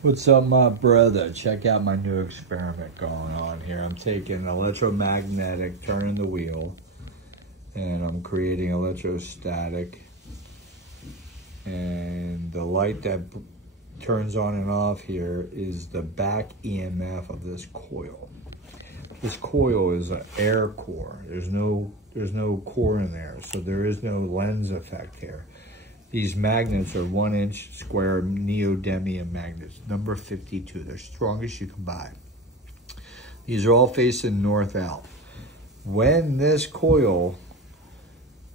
What's up, my brother? Check out my new experiment going on here. I'm taking electromagnetic, turning the wheel, and I'm creating electrostatic. And the light that turns on and off here is the back EMF of this coil. This coil is an air core. There's no core in there, so there is no lens effect here. These magnets are 1-inch square neodymium magnets, number 52. They're strongest you can buy. These are all facing north out. When this coil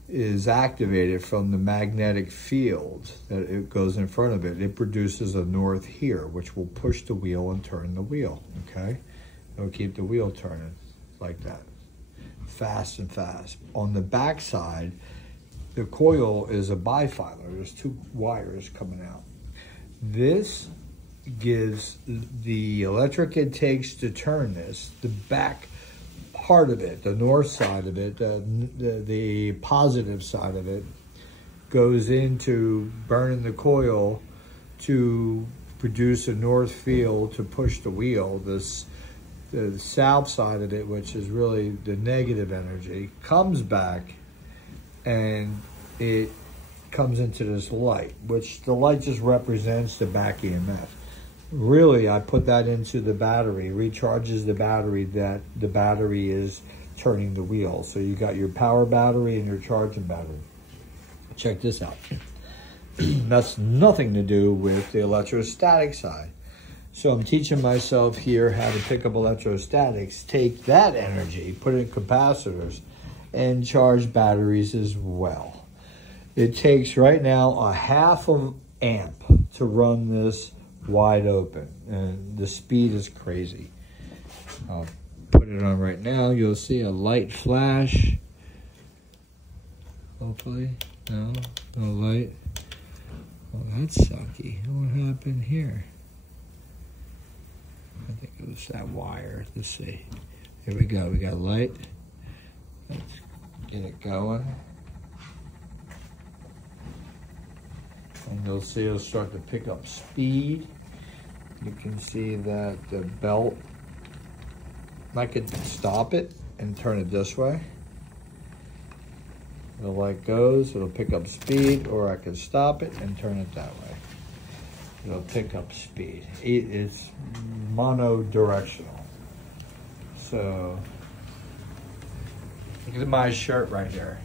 is activated from the magnetic field that it goes in front of it, it produces a north here, which will push the wheel and turn the wheel, okay? It'll keep the wheel turning like that, fast and fast. On the back side, the coil is a bifilar. There's two wires coming out. This gives the electric it takes to turn this, the back part of it, the north side of it, the positive side of it, goes into burning the coil to produce a north field to push the wheel. The south side of it, which is really the negative energy, comes back and it comes into this light, which the light just represents the back EMF. Really, I put that into the battery, recharges the battery that the battery is turning the wheel. So you got your power battery and your charging battery. Check this out. That's nothing to do with the electrostatic side. So I'm teaching myself here how to pick up electrostatics, take that energy, put it in capacitors, and charge batteries as well. It takes right now a 1/2 amp to run this wide open, and the speed is crazy. I'll put it on right now. You'll see a light flash. Hopefully, no light. Oh, that's sucky. What happened here? I think it was that wire. Let's see. Here we go. We got light. Let's get it going. And you'll see it'll start to pick up speed. You can see that the belt, I could stop it and turn it this way. The light goes, it'll pick up speed, or I could stop it and turn it that way. It'll pick up speed. It's monodirectional. So, look at my shirt right here.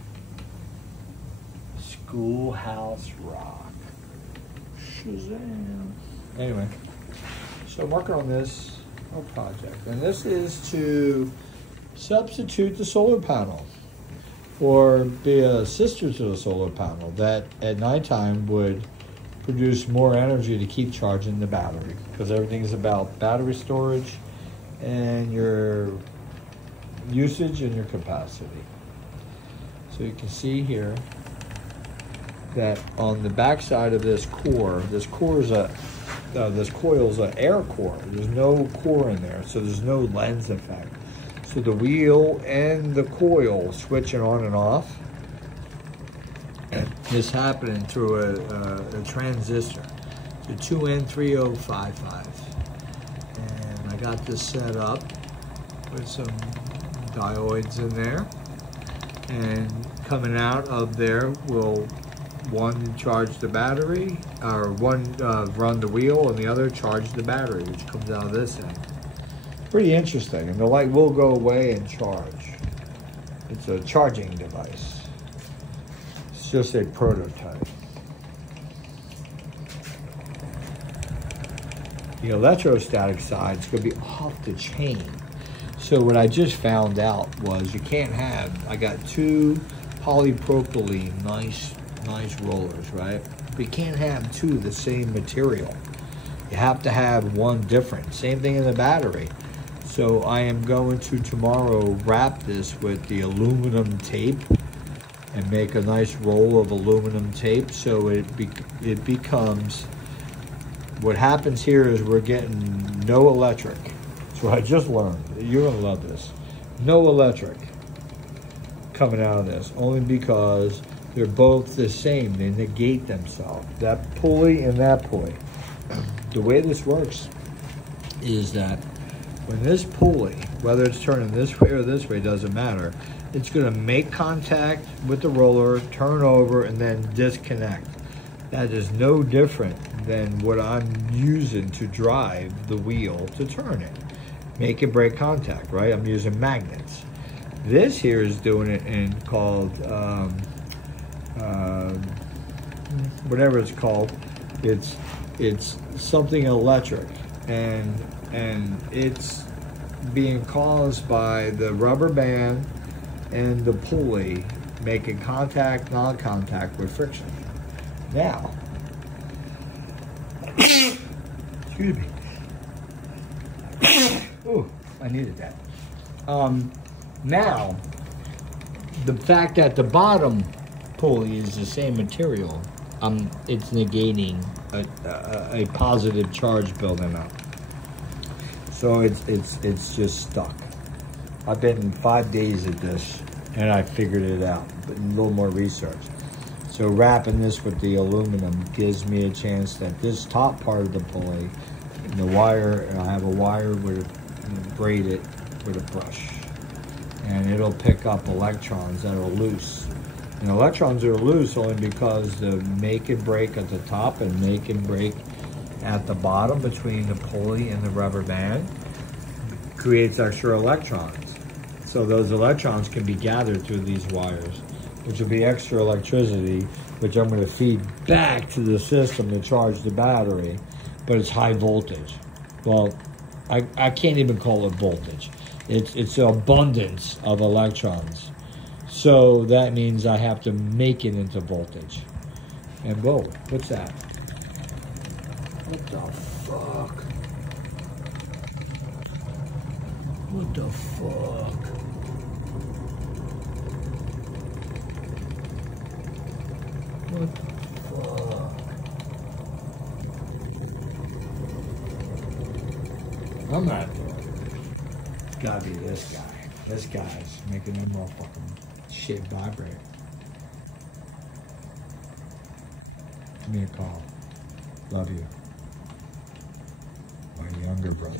Schoolhouse Rock. Shazam. Anyway, so I'm working on this project. And this is to substitute the solar panel, or be a sister to the solar panel that at nighttime would produce more energy to keep charging the battery, because everything is about battery storage and your usage and your capacity. So you can see here that on the back side of this coil is an air core. There's no core in there, so there's no lens effect. So the wheel and the coil switching on and off is happening through a transistor, the 2N3055. And I got this set up with some diodes in there, and coming out of there will one charge the battery, or one run the wheel, and the other charge the battery, which comes out of this end. Pretty interesting, and the light will go away and charge. It's a charging device. It's just a prototype. The electrostatic side is going to be off the chain. So what I just found out was you can't have, I got 2 polypropylene nice rollers, right? But you can't have 2 of the same material. You have to have one different. Same thing in the battery. So I am going to tomorrow wrap this with the aluminum tape and make a nice roll of aluminum tape, so it becomes, what happens here is we're getting no electric. That's what I just learned. You're gonna love this. No electric coming out of this, only because they're both the same. They negate themselves. That pulley and that pulley. the way this works is that when this pulley, whether it's turning this way or this way, doesn't matter, it's going to make contact with the roller, turn over, and then disconnect. That is no different than what I'm using to drive the wheel to turn it. Make and break contact, right? I'm using magnets. This here is doing it in called, whatever it's called. It's something electric, and it's being caused by the rubber band and the pulley making contact, non-contact with friction. Now, excuse me. Ooh, I needed that. Now, the fact that the bottom pulley is the same material, it's negating a positive charge building up. So it's just stuck. I've been 5 days at this, and I figured it out, but a little more research. So wrapping this with the aluminum gives me a chance that this top part of the pulley, the wire, I have a wire with braid it with a brush, and it'll pick up electrons that are loose. And electrons are loose only because the make and break at the top and make and break at the bottom between the pulley and the rubber band creates extra electrons. So those electrons can be gathered through these wires, which will be extra electricity, which I'm going to feed back to the system to charge the battery, but it's high voltage. Well, I can't even call it voltage. It's an abundance of electrons. So that means I have to make it into voltage. And whoa, what's that? What the fuck? What the fuck? What the fuck? I'm not doing it. It's gotta be this guy. This guy's making them motherfucking shit vibrate. Give me a call. Love you. My younger brother.